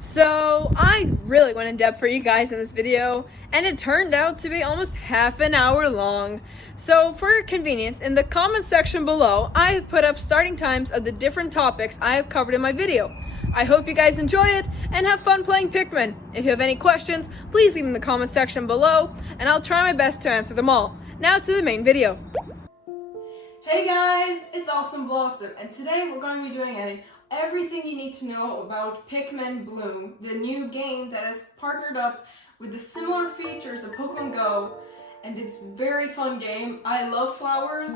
So I really went in depth for you guys in this video, and it turned out to be almost half an hour long. So for your convenience, in the comment section below, I have put up starting times of the different topics I have covered in my video. I hope you guys enjoy it and have fun playing Pikmin. If you have any questions, please leave them in the comment section below, and I'll try my best to answer them all. Now to the main video. Hey guys, it's OhSomeBlossom, and today we're going to be doing everything you need to know about Pikmin Bloom, the new game that has partnered up with the similar features of Pokemon Go, and it's a very fun game. I love flowers,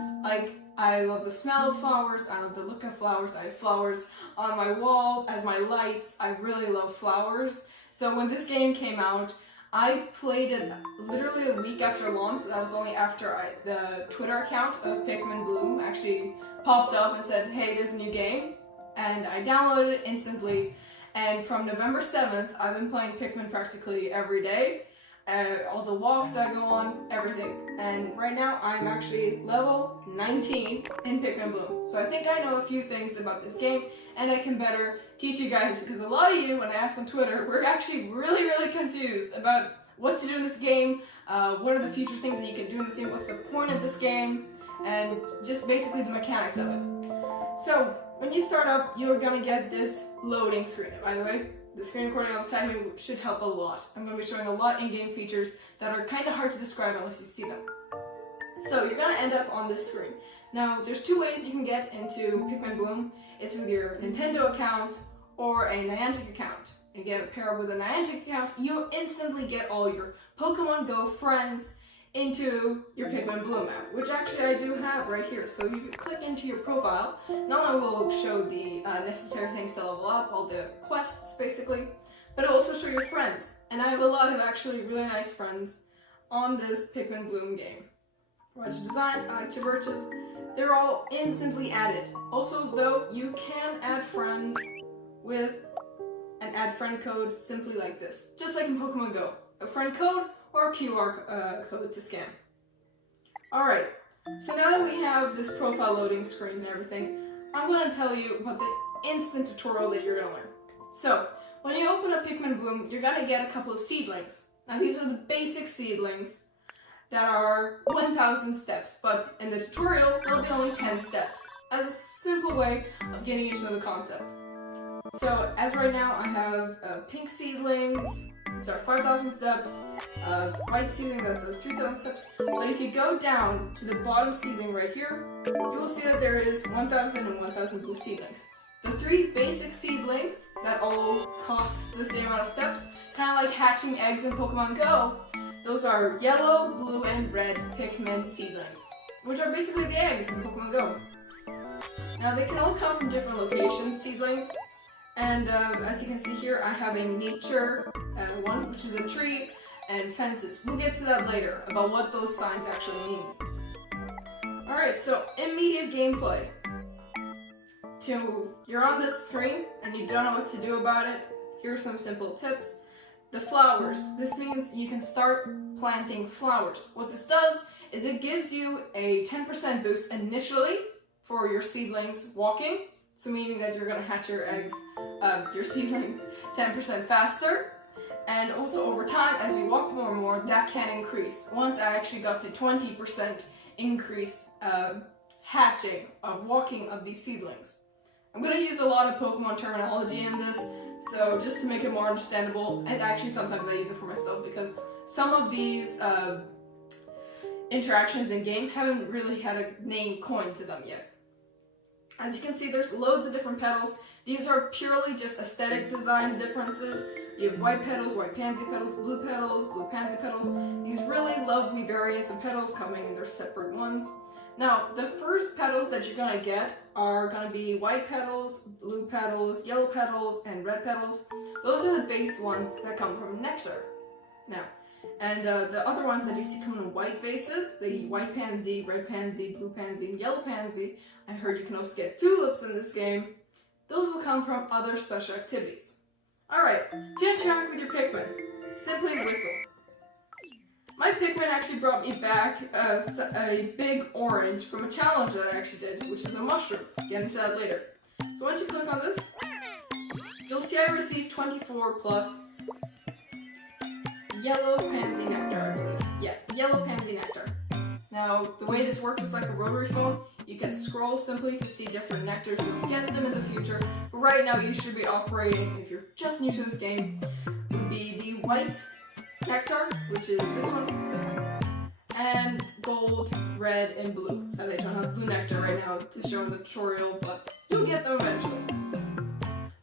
I love the smell of flowers, I love the look of flowers. I have flowers on my wall as my lights. I really love flowers. So when this game came out, I played it literally a week after launch. So that was only after the Twitter account of Pikmin Bloom actually popped up and said, hey, there's a new game. And I downloaded it instantly. And from November 7th, I've been playing Pikmin practically every day. All the walks that I go on, everything. And right now, I'm actually level 19 in Pikmin Bloom. So I think I know a few things about this game, and I can better teach you guys, because a lot of you, when I asked on Twitter, were actually really confused about what to do in this game, what are the future things that you can do in this game, what's the point of this game, and just basically the mechanics of it. So, when you start up, you're gonna get this loading screen. By the way, the screen recording on the side of me should help a lot. I'm going to be showing a lot in-game features that are kind of hard to describe unless you see them. So you're going to end up on this screen. Now, there's two ways you can get into Pikmin Bloom. It's with your Nintendo account or a Niantic account. And get a pair with a Niantic account, you instantly get all your Pokemon Go friends into your Pikmin Bloom app, which actually I do have right here. So if you click into your profile, not only will it show the necessary things to level up, all the quests basically, but it'll also show your friends. And I have a lot of actually really nice friends on this Pikmin Bloom game. Watch designs, I like Chiverches, they're all instantly added. Also though, you can add friends with an add friend code simply like this, just like in Pokemon Go. A friend code or a QR code to scan. Alright, so now that we have this profile loading screen and everything, I'm going to tell you about the instant tutorial that you're going to learn. So, when you open up Pikmin Bloom, you're going to get a couple of seedlings. Now these are the basic seedlings that are 1,000 steps, but in the tutorial, there'll be only 10 steps, as a simple way of getting you to know the concept. So, as right now, I have pink seedlings, these are 5,000 steps, white seedling, those are 3,000 steps, but if you go down to the bottom seedling right here, you will see that there is 1,000 and 1,000 blue seedlings. The three basic seedlings that all cost the same amount of steps, kind of like hatching eggs in Pokemon Go, those are yellow, blue, and red Pikmin seedlings, which are basically the eggs in Pokemon Go. Now they can all come from different locations, seedlings, and as you can see here, I have a nature one, which is a tree, and fences. We'll get to that later, about what those signs actually mean. Alright, so immediate gameplay. You're on this screen, and you don't know what to do about it. Here are some simple tips. The flowers. This means you can start planting flowers. What this does is it gives you a 10% boost initially for your seedlings walking. So meaning that you're going to hatch your eggs, your seedlings, 10% faster. And also over time, as you walk more and more, that can increase. Once I actually got to 20% increase hatching, walking of these seedlings. I'm going to use a lot of Pokemon terminology in this, so just to make it more understandable, and actually sometimes I use it for myself, because some of these interactions in game haven't really had a name coined to them yet. As you can see, there's loads of different petals. These are purely just aesthetic design differences. You have white petals, white pansy petals, blue pansy petals. These really lovely variants of petals coming in their separate ones. Now, the first petals that you're going to get are going to be white petals, blue petals, yellow petals, and red petals. Those are the base ones that come from nectar. Now, and the other ones that you see come in white vases, the white pansy, red pansy, blue pansy, and yellow pansy. I heard you can also get tulips in this game. Those will come from other special activities. Alright, to interact with your Pikmin, simply whistle. My Pikmin actually brought me back a big orange from a challenge that I actually did, which is a mushroom. Get into that later. So once you click on this, you'll see I received 24 plus yellow pansy nectar, I believe. Yeah, yellow pansy nectar. Now, the way this works is like a rotary phone. You can scroll simply to see different nectars. You'll get them in the future. But right now, you should be operating, if you're just new to this game, would be the white nectar, which is this one, and gold, red, and blue. So they don't have blue nectar right now to show in the tutorial, but you'll get them eventually.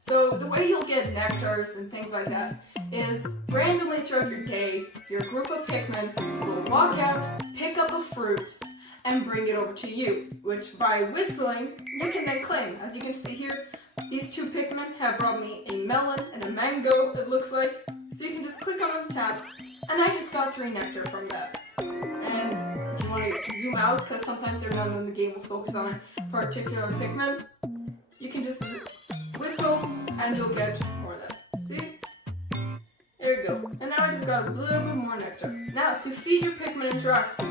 So the way you'll get nectars and things like that is randomly throughout your day, your group of Pikmin will walk out, pick up a fruit, and bring it over to you, which by whistling, you can then claim. As you can see here, these two Pikmin have brought me a melon and a mango, it looks like. So you can just click on the tab, and I just got 3 nectar from that. And if you want to zoom out, because sometimes they're none in the game will focus on a particular Pikmin, you can just whistle, and you'll get more of that. See? There you go. And now I just got a little bit more nectar. Now, to feed your Pikmin interact,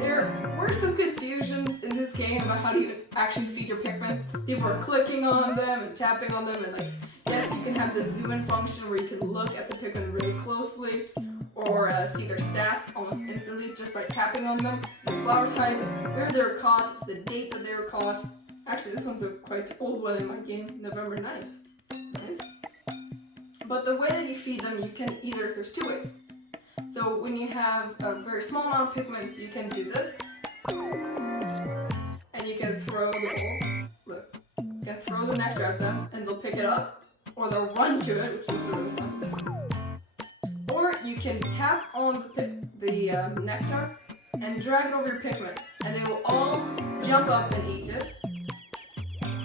there were some confusions in this game about how to even actually feed your Pikmin. People are clicking on them and tapping on them, and like, yes, you can have the zoom in function where you can look at the Pikmin really closely, or see their stats almost instantly just by tapping on them. The flower type, where they were caught, the date that they were caught. Actually, this one's a quite old one in my game, November 9th. Nice. But the way that you feed them, you can either, there's 2 ways. So when you have a very small amount of Pikmin, you can do this. And you can throw the balls. Look. You can throw the nectar at them, and they'll pick it up. Or they'll run to it, which is sort of fun. Or you can tap on the nectar and drag it over your Pikmin. And they will all jump up and eat it.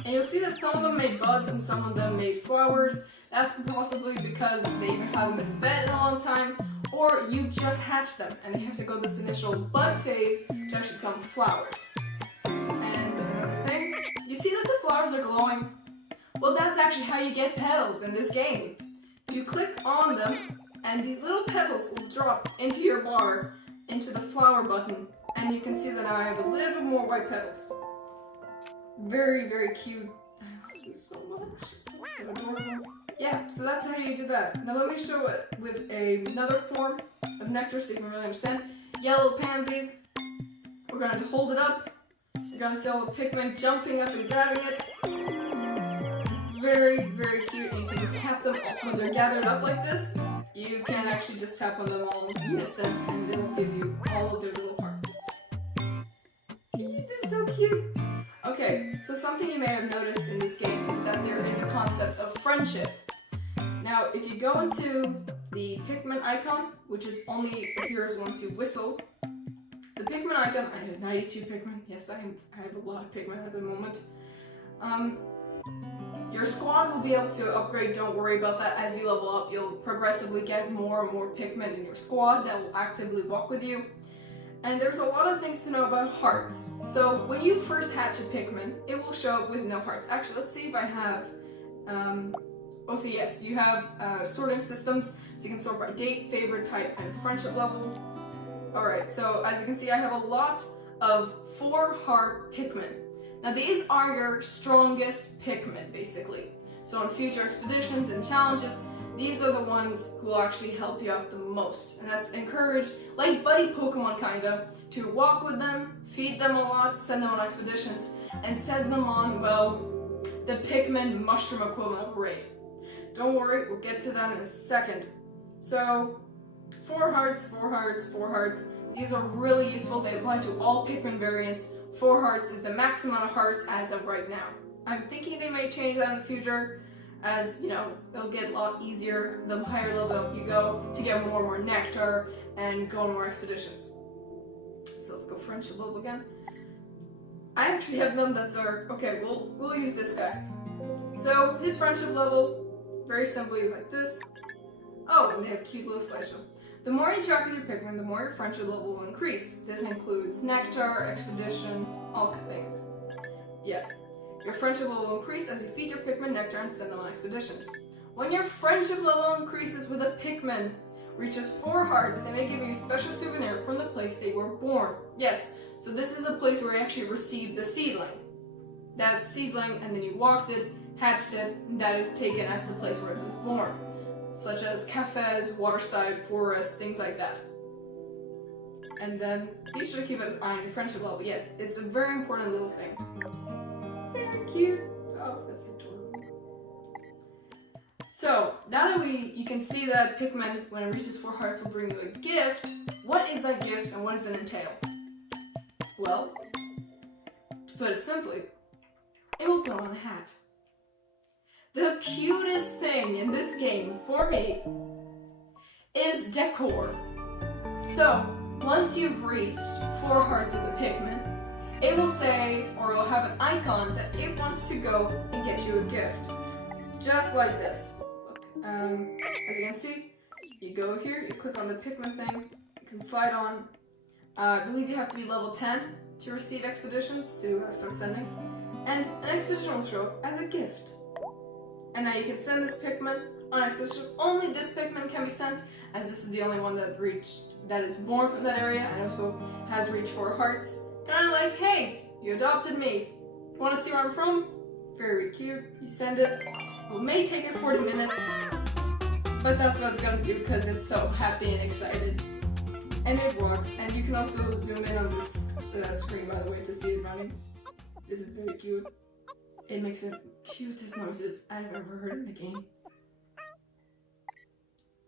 And you'll see that some of them made buds and some of them made flowers. That's possibly because they either haven't been fed in a long time, or you just hatched them and they have to go this initial bud phase to actually become flowers. And another thing, you see that the flowers are glowing? Well, that's actually how you get petals in this game. You click on them and these little petals will drop into your bar, into the flower button, and you can see that I have a little bit more white petals. Very, very cute. I love this so much. It's so adorable. Yeah, so that's how you do that. Now let me show it with another form of nectar so you can really understand. Yellow pansies. We're going to hold it up. You're going to see all the Pikmin jumping up and grabbing it. Very, very cute. And you can just tap them all. When they're gathered up like this, you can actually just tap on them all in unison and they'll give you all of their little hearts. This is so cute. Okay, so something you may have noticed in this game is that there is a concept of friendship. Now, if you go into the Pikmin icon, which is only appears once you whistle, the Pikmin icon, I have 92 Pikmin, yes I have a lot of Pikmin at the moment. Your squad will be able to upgrade, don't worry about that. As you level up, you'll progressively get more and more Pikmin in your squad that will actively walk with you. And there's a lot of things to know about hearts. So when you first hatch a Pikmin, it will show up with no hearts. Actually, let's see if I have, so yes, you have sorting systems, so you can sort by date, favorite type, and friendship level. Alright, so as you can see, I have a lot of 4-heart Pikmin. Now these are your strongest Pikmin, basically. So on future expeditions and challenges, these are the ones who will actually help you out the most. And that's encouraged, like buddy Pokemon kinda, to walk with them, feed them a lot, send them on expeditions, and send them on, well, the Pikmin mushroom equivalent of raid. Don't worry, we'll get to that in a second. So, 4 hearts, 4 hearts, 4 hearts. These are really useful. They apply to all Pikmin variants. 4 hearts is the max amount of hearts as of right now. I'm thinking they may change that in the future, as, you know, it'll get a lot easier the higher level up you go to get more and more nectar and go on more expeditions. So let's go friendship level again. I actually have none that's our, okay, we'll use this guy. So his friendship level, very simply like this. Oh, and they have cute little slideshow. The more you interact with your Pikmin, the more your friendship level will increase. This includes nectar, expeditions, all things. Yeah. Your friendship level will increase as you feed your Pikmin nectar and send them on expeditions. When your friendship level increases with a Pikmin reaches 4 heart, they may give you a special souvenir from the place they were born. Yes, so this is a place where you actually received the seedling. That seedling, and then you walked it, hatched it, and that is taken as the place where it was born, such as cafes, waterside, forests, things like that. And then be sure to keep an eye on your friendship level. Yes, it's a very important little thing. Very cute. Oh, that's adorable. So now that you can see that Pikmin, when it reaches 4 hearts, will bring you a gift. What is that gift and what does it entail? Well, to put it simply, it will put on a hat. The cutest thing in this game, for me, is decor. So, once you've reached 4 hearts with a Pikmin, it will say, or it will have an icon that it wants to go and get you a gift. Just like this. Look, as you can see, you go here, you click on the Pikmin thing, you can slide on. I believe you have to be level 10 to receive expeditions to start sending. And an expedition will show up as a gift. And now you can send this Pikmin on expedition. Only this Pikmin can be sent, as this is the only one that is born from that area and also has reached 4 hearts. Kind of like, hey, you adopted me. Want to see where I'm from? Very cute. You send it. It may take it 40 minutes, but that's what it's gonna do because it's so happy and excited. And it works. And you can also zoom in on this screen, by the way, to see it running. This is very cute. It makes the cutest noises I've ever heard in the game.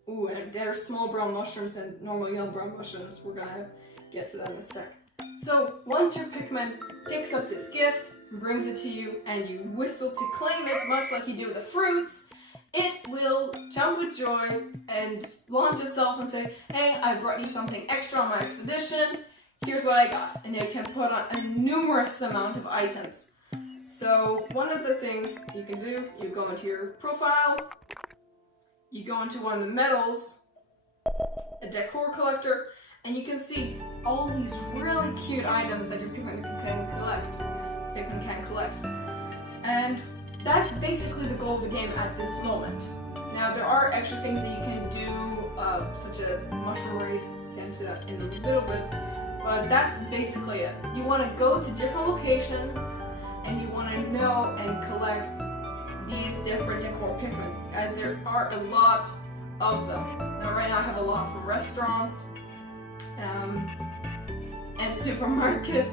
Ooh, and there are small brown mushrooms and normal yellow brown mushrooms. We're gonna get to that in a sec. So, once your Pikmin picks up this gift, brings it to you, and you whistle to claim it, much like you do with the fruits, it will jump with joy and launch itself and say, hey, I brought you something extra on my expedition, here's what I got. And it can put on a numerous amount of items. So, one of the things you can do, you go into your profile, you go into one of the medals, a decor collector, and you can see all these really cute items that your Pikmin can collect. And that's basically the goal of the game at this moment. Now there are extra things that you can do, such as mushroom raids, get into that in a little bit, but that's basically it. You want to go to different locations, and you want to know and collect these different decor Pikmins, as there are a lot of them. Now right now I have a lot from restaurants, and supermarket.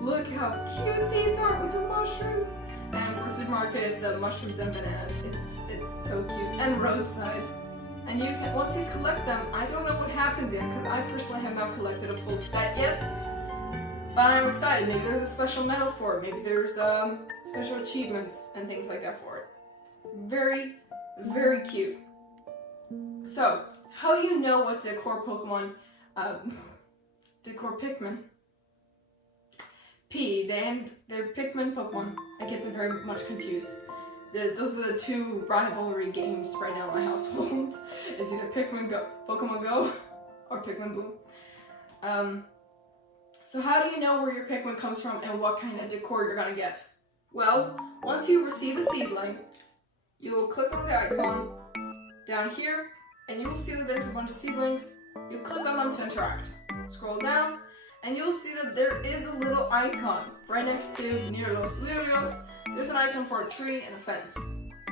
Look how cute these are with the mushrooms. And for supermarket, it's mushrooms and bananas. It's so cute. And roadside. And you can, once you collect them, I don't know what happens yet, because I personally have not collected a full set yet. But I'm excited. Maybe there's a special medal for it. Maybe there's special achievements and things like that for it. Very, very cute. So, how do you know what decor Pokemon, decor Pikmin? They're Pikmin Pokemon. I get them very much confused. Those are the 2 rivalry games right now in my household. It's either Pokemon Go, or Pikmin Bloom. So how do you know where your Pikmin comes from and what kind of decor you're gonna get? Well, once you receive a seedling, you will click on the icon down here, and you will see that there's a bunch of seedlings. You click on them to interact. Scroll down, and you'll see that there is a little icon right next to near Los Lirios. There's an icon for a tree and a fence.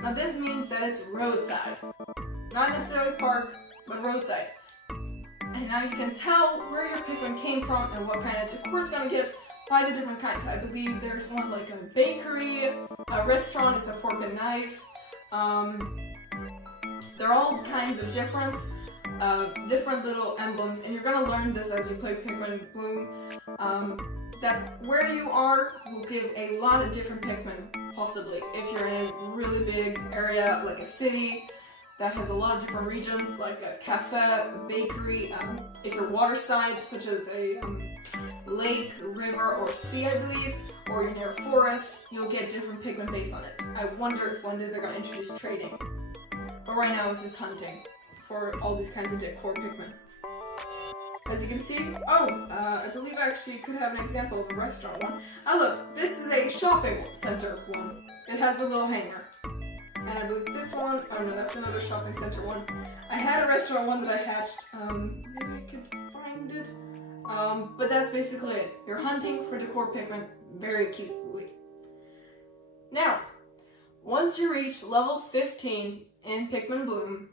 Now this means that it's roadside. Not necessarily park, but roadside. And now you can tell where your Pikmin came from and what kind of decor it's gonna get by the different kinds. I believe there's one like a bakery, a restaurant, it's a fork and knife. They're all kinds of different little emblems, and you're gonna learn this as you play Pikmin Bloom, that where you are will give a lot of different Pikmin, possibly. If you're in a really big area, like a city, that has a lot of different regions, like a cafe, a bakery, if you're waterside, such as a lake, river, or sea, I believe, or you're near a forest, you'll get different Pikmin based on it. I wonder if one day they're gonna introduce trading. But right now it's just hunting for all these kinds of decor Pikmin. As you can see, I believe I actually could have an example of a restaurant one. Look, this is a shopping center one. It has a little hanger. And I believe this one, oh no, that's another shopping center one. I had a restaurant one that I hatched, maybe I could find it. But that's basically it. You're hunting for decor Pikmin very cutely. Now, once you reach level 15 in Pikmin Bloom,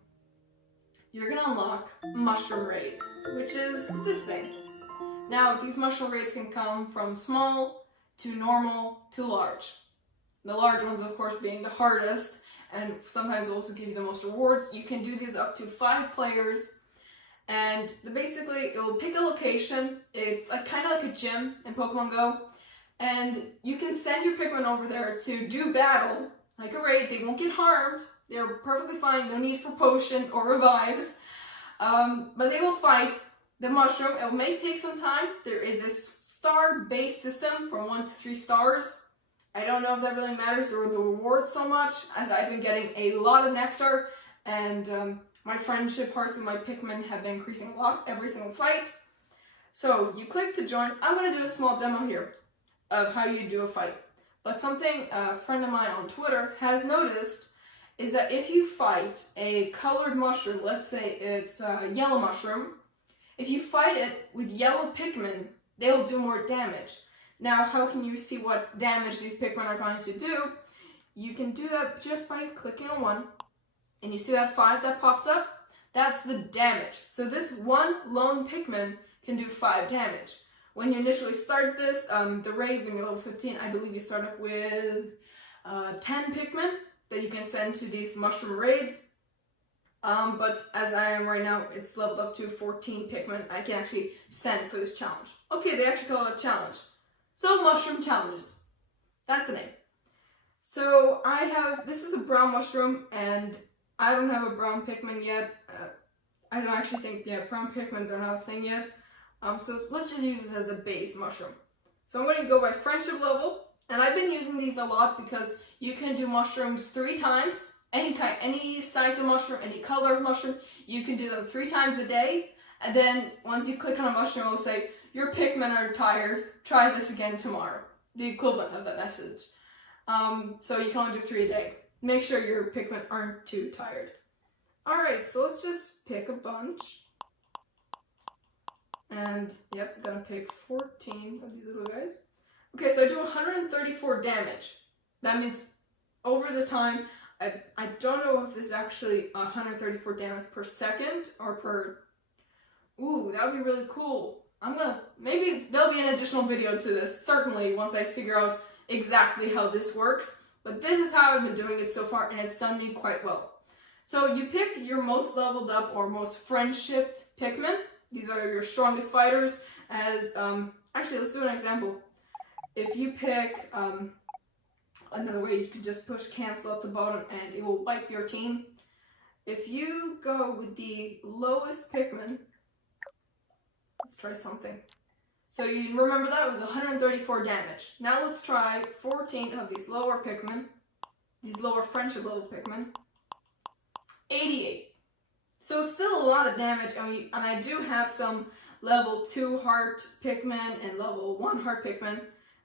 you're gonna unlock mushroom raids, which is this thing. Now, these mushroom raids can come from small to normal to large. The large ones, of course, being the hardest, and sometimes also give you the most rewards. You can do these up to 5 players, and basically it will pick a location. It's kind of like a gym in Pokemon Go, and you can send your Pikmin over there to do battle, like a raid. They won't get harmed. They're perfectly fine. No need for potions or revives, but they will fight the mushroom. It may take some time. There is a star-based system from 1 to 3 stars. I don't know if that really matters or the rewards so much, as I've been getting a lot of nectar, and my friendship hearts with my Pikmin have been increasing a lot every single fight. So you click to join. I'm going to do a small demo here of how you do a fight. But something a friend of mine on Twitter has noticed is that if you fight a colored mushroom, let's say it's a yellow mushroom, if you fight it with yellow Pikmin, they'll do more damage. Now, how can you see what damage these Pikmin are going to do? You can do that just by clicking on one, and you see that 5 that popped up? That's the damage. So this one lone Pikmin can do 5 damage. When you initially start this, the raids when you're level 15, I believe you start up with 10 Pikmin that you can send to these mushroom raids. But as I am right now, it's leveled up to 14 Pikmin I can actually send for this challenge. Okay, they actually call it a challenge. So, mushroom challenges. That's the name. So, this is a brown mushroom, and I don't have a brown Pikmin yet. I don't actually think, brown Pikmins are not a thing yet. So let's just use this as a base mushroom. So I'm going to go by friendship level, and I've been using these a lot because you can do mushrooms 3 times. Any size of mushroom, any color of mushroom, you can do them 3 times a day. And then once you click on a mushroom, it will say, your Pikmin are tired, try this again tomorrow. The equivalent of that message. So you can only do 3 a day. Make sure your Pikmin aren't too tired. Alright, so let's just pick a bunch. And, yep, I'm gonna pick 14 of these little guys. Okay, so I do 134 damage. That means over the time, I don't know if this is actually 134 damage per second or per... Ooh, that would be really cool. Maybe there'll be an additional video to this, certainly, once I figure out exactly how this works. But this is how I've been doing it so far, and it's done me quite well. So you pick your most leveled up or most friendshipped Pikmin. These are your strongest fighters. Actually, let's do an example. If you pick another way, you could just push cancel at the bottom and it will wipe your team. If you go with the lowest Pikmin, let's try something. So you remember that it was 134 damage. Now let's try 14 of these lower Pikmin, these lower friendship level Pikmin. 88. So it's still a lot of damage, and I do have some level 2 heart Pikmin and level 1 heart Pikmin.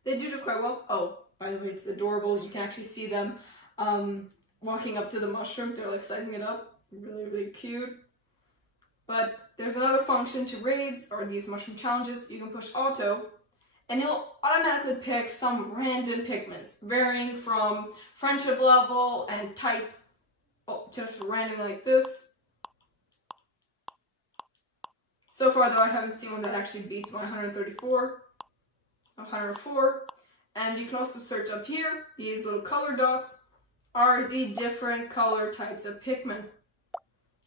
They do quite well. Oh, by the way, it's adorable. You can actually see them walking up to the mushroom. They're like sizing it up. Really, really cute. But there's another function to raids or these mushroom challenges. You can push auto, and it'll automatically pick some random Pikmins, varying from friendship level and type. Oh, just randomly like this. So far though, I haven't seen one that actually beats my 134, 104. And you can also search up here. These little color dots are the different color types of Pikmin.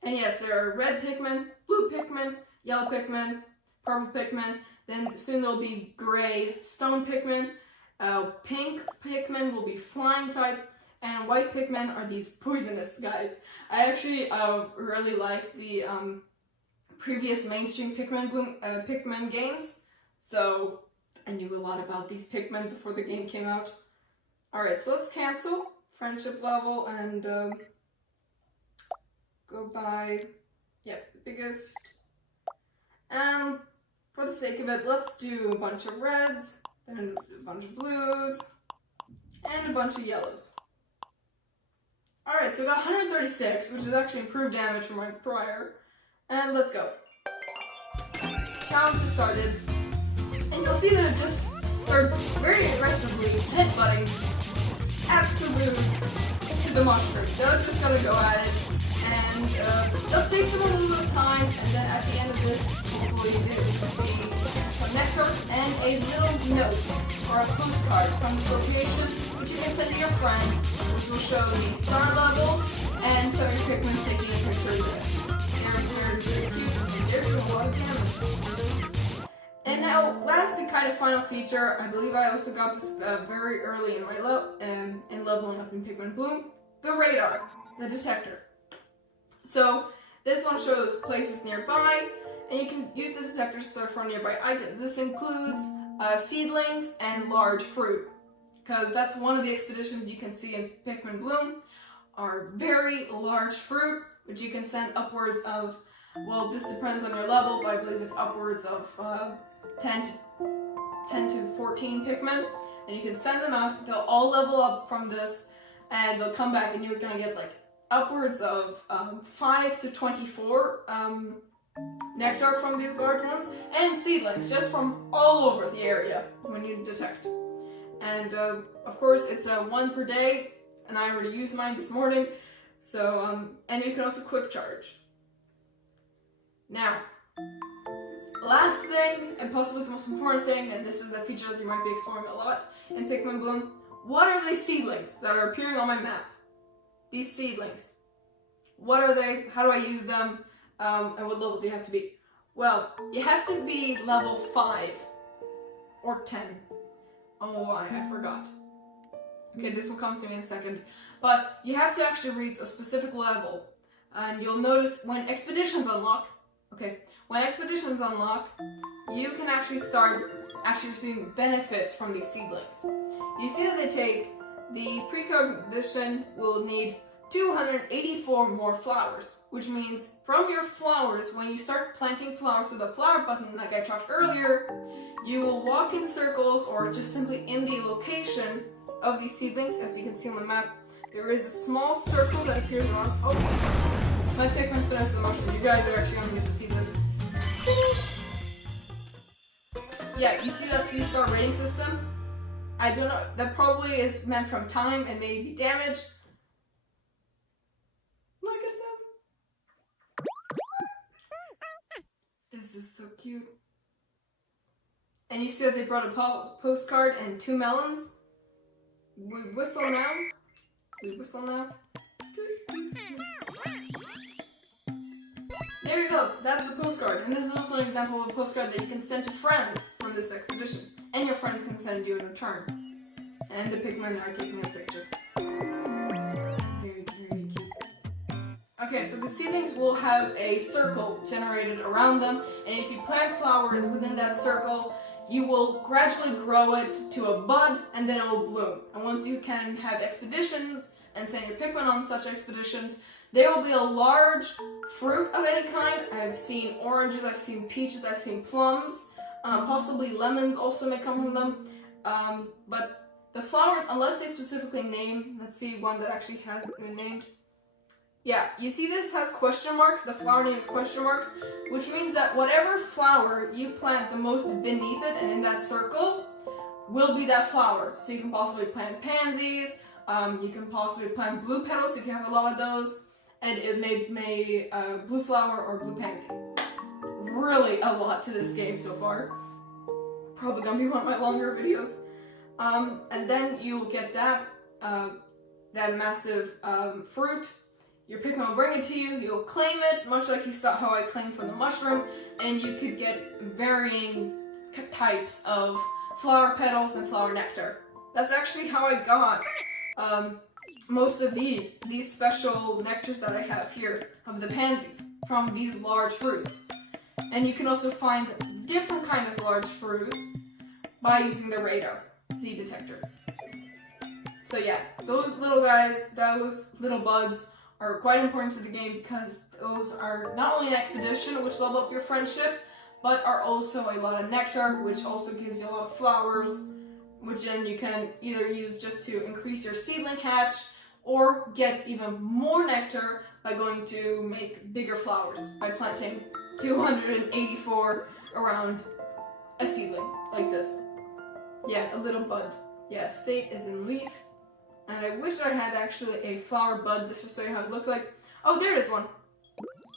And yes, there are red Pikmin, blue Pikmin, yellow Pikmin, purple Pikmin. Then soon there'll be gray stone Pikmin. Pink Pikmin will be flying type. And white Pikmin are these poisonous guys. I actually really like the previous mainstream Pikmin games, so I knew a lot about these Pikmin before the game came out. Alright, so let's cancel friendship level and go by, the biggest. And for the sake of it, let's do a bunch of reds, then let's do a bunch of blues, and a bunch of yellows. Alright, so I got 136, which is actually improved damage from my prior. And let's go. Challenge started. And you'll see that it just started very aggressively headbutting absolute the mushroom. They're just gonna go at it, and it'll take them a little bit of time, and then at the end of this, hopefully there will be some nectar and a little note or a postcard from this location, which you can send to your friends, which will show the star level and some of your Pikmins taking a picture of it. They're very cute, and they're doing a lot of damage. And now, last and kind of final feature, I believe I also got this very early in my in leveling up in Pikmin Bloom, the radar, the detector. So this one shows places nearby, and you can use the detector to search for nearby items. This includes seedlings and large fruit, because that's one of the expeditions you can see in Pikmin Bloom, are very large fruit, which you can send upwards of, well, this depends on your level, but I believe it's upwards of 10 to 14 Pikmin, and you can send them out. They'll all level up from this, and they'll come back, and you're gonna get like upwards of 5 to 24 nectar from these large ones, and seedlings just from all over the area when you detect. And of course, it's one per day, and I already used mine this morning. So and you can also quick charge. Now, last thing, and possibly the most important thing, and this is a feature that you might be exploring a lot in Pikmin Bloom, what are these seedlings that are appearing on my map? These seedlings. What are they? How do I use them? And what level do you have to be? Well, you have to be level 5 or 10. Oh, I forgot. Okay, this will come to me in a second. But you have to actually reach a specific level. And you'll notice when expeditions unlock, you can actually start receiving benefits from these seedlings. You see that they take, the precognition will need 284 more flowers, which means from your flowers, when you start planting flowers with a flower button like I talked earlier, you will walk in circles or just simply in the location of these seedlings. As you can see on the map, there is a small circle that appears around. Oh, my Pikmin's finished the mushroom. You guys are actually gonna get to see this. Yeah, you see that 3-star rating system? I don't know, that probably is meant from time and may be damaged. Look at them. This is so cute. And you see that they brought a postcard and 2 melons. We whistle now. We whistle now. There you go, that's the postcard. And this is also an example of a postcard that you can send to friends from this expedition. And your friends can send you in return. And the Pikmin are taking a picture. Very, very cute. Okay, so the seedlings will have a circle generated around them, and if you plant flowers within that circle, you will gradually grow it to a bud, and then it will bloom. And once you can have expeditions and send your Pikmin on such expeditions, there will be a large fruit of any kind. I've seen oranges, I've seen peaches, I've seen plums, possibly lemons also may come from them. But the flowers, unless they specifically name, let's see one that actually hasn't been named. Yeah, you see this has question marks, the flower name is question marks, which means that whatever flower you plant the most beneath it and in that circle will be that flower. So you can possibly plant pansies, you can possibly plant blue petals if you have a lot of those, and it may blue flower or blue pansy. Really a lot to this game so far. Probably gonna be one of my longer videos. And then you'll get that massive fruit. Your Pikmin will bring it to you, you'll claim it, much like you saw how I claimed from the mushroom, and you could get varying types of flower petals and flower nectar. That's actually how I got most of these special nectars that I have here of the pansies from these large fruits. And you can also find different kind of large fruits by using the radar, the detector. So yeah, those little guys, those little buds are quite important to the game because those are not only an expedition which level up your friendship, but are also a lot of nectar, which also gives you a lot of flowers, which then you can either use just to increase your seedling hatch or get even more nectar by going to make bigger flowers by planting 284 around a seedling like this. Yeah, a little bud. Yeah, state is in leaf. And I wish I had actually a flower bud just to show you how it looked like. Oh, there is one.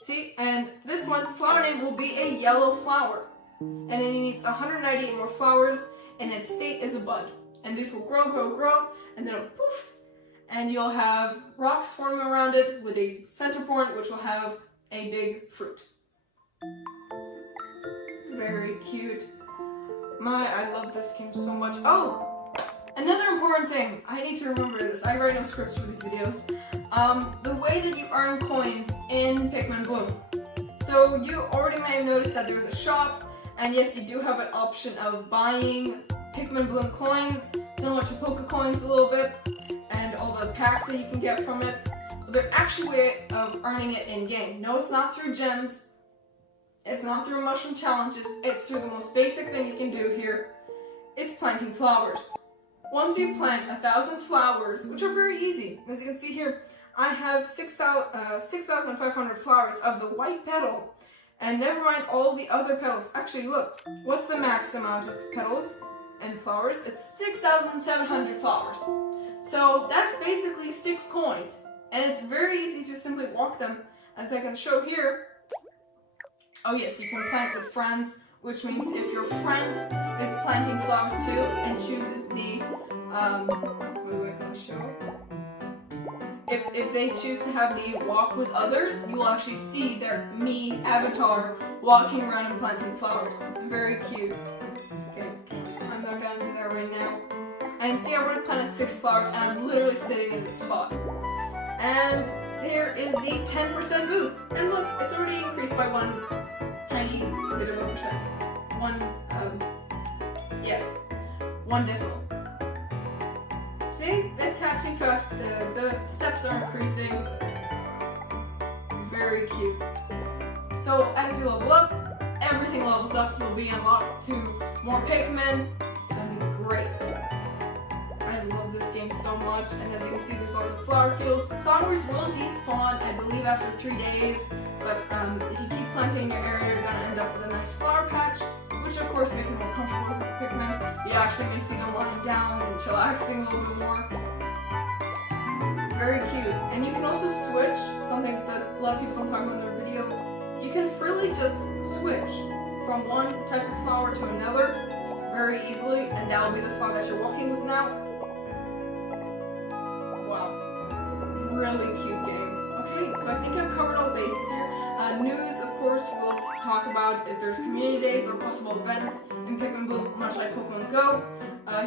See, and this one, flower name will be a yellow flower. And then it needs 198 more flowers, and its state is a bud. And these will grow, grow, grow, and then it'll poof, and you'll have rocks forming around it with a center point, which will have a big fruit. Very cute. I love this game so much. Oh, another important thing. I need to remember this. I write no scripts for these videos. The way that you earn coins in Pikmin Bloom. So you already may have noticed that there's a shop, and yes, you do have an option of buying Pikmin Bloom coins, similar to Poke Coins a little bit, and all the packs that you can get from it. But there's actually a way of earning it in-game. No, it's not through gems. It's not through mushroom challenges. It's through the most basic thing you can do here. It's planting flowers. Once you plant 1,000 flowers, which are very easy, as you can see here, I have 6,500 flowers of the white petal, and never mind all the other petals. Actually, look, what's the max amount of petals and flowers? It's 6,700 flowers. So that's basically 6 coins, and it's very easy to simply walk them, as I can show here. Oh yes, you can plant with friends, which means if your friend is planting flowers too and chooses the, If they choose to have the walk with others, you will actually see their me avatar walking around and planting flowers. It's very cute. Okay, I'm not gonna do that right now. And see, I already planted 6 flowers and I'm literally sitting in this spot. And there is the 10% boost. And look, it's already increased by 1 tiny bit of a percent. 1 decimal. See, it's hatching fast. The steps are increasing. Very cute. So as you level up, everything levels up. You'll be unlocked to more Pikmin. It's gonna be great. I love this game so much, and as you can see, there's lots of flower fields. Flowers will despawn, I believe, after 3 days, but if you keep planting in your area, you're gonna end up with a nice flower patch, which of course makes it more comfortable for Pikmin. You actually may see them lying down and chillaxing a little bit more. Very cute. And you can also switch, something that a lot of people don't talk about in their videos. You can freely just switch from one type of flower to another very easily, and that will be the flower that you're walking with now. Wow. Really cute game. Okay, so I think I've covered all bases here. News, of course, we'll talk about if there's community days or possible events in Pikmin Bloom, much like Pokemon Go.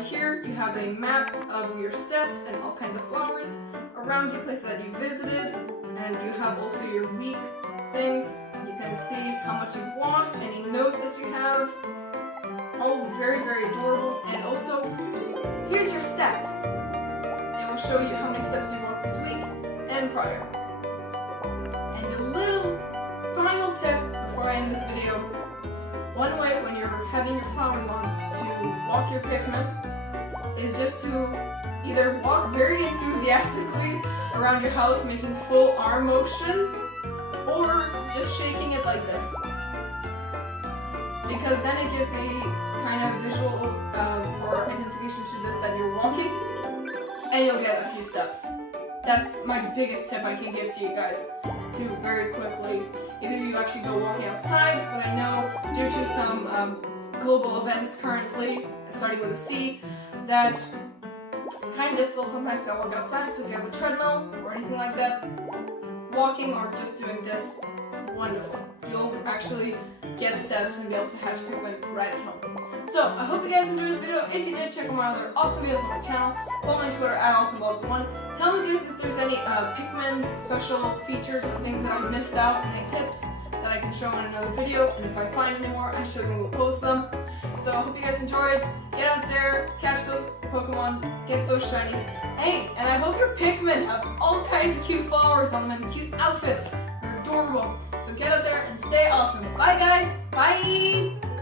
Here you have a map of your steps and all kinds of flowers around you, places that you visited, and you have also your week things. You can see how much you've walked, any notes that you have. All very, very adorable. And also, here's your steps. It will show you how many steps you walked this week and prior. And a little final tip before I end this video. One way when you're having your flowers on to walk your Pikmin is just to either walk very enthusiastically around your house making full arm motions, or just shaking it like this. Because then it gives a kind of visual or identification to this that you're walking, and you'll get a few steps. That's my biggest tip I can give to you guys to very quickly. Either you actually go walking outside, but I know due to some global events currently, starting with a C, that it's kind of difficult sometimes to walk outside, so if you have a treadmill or anything like that, walking or just doing this, wonderful. You'll actually get steps and be able to hatch Pikmin right at home. So, I hope you guys enjoyed this video. If you did, check out my other awesome videos on my channel. Follow me on Twitter at OhSomeBlossom1. Tell me guys if there's any Pikmin special features or things that I missed out, any tips that I can show in another video, and if I find any more, I certainly will post them. So, I hope you guys enjoyed. Get out there, catch those Pokemon, get those shinies. Hey, and I hope your Pikmin have all kinds of cute flowers on them and cute outfits. They're adorable. So get out there and stay awesome. Bye guys. Bye.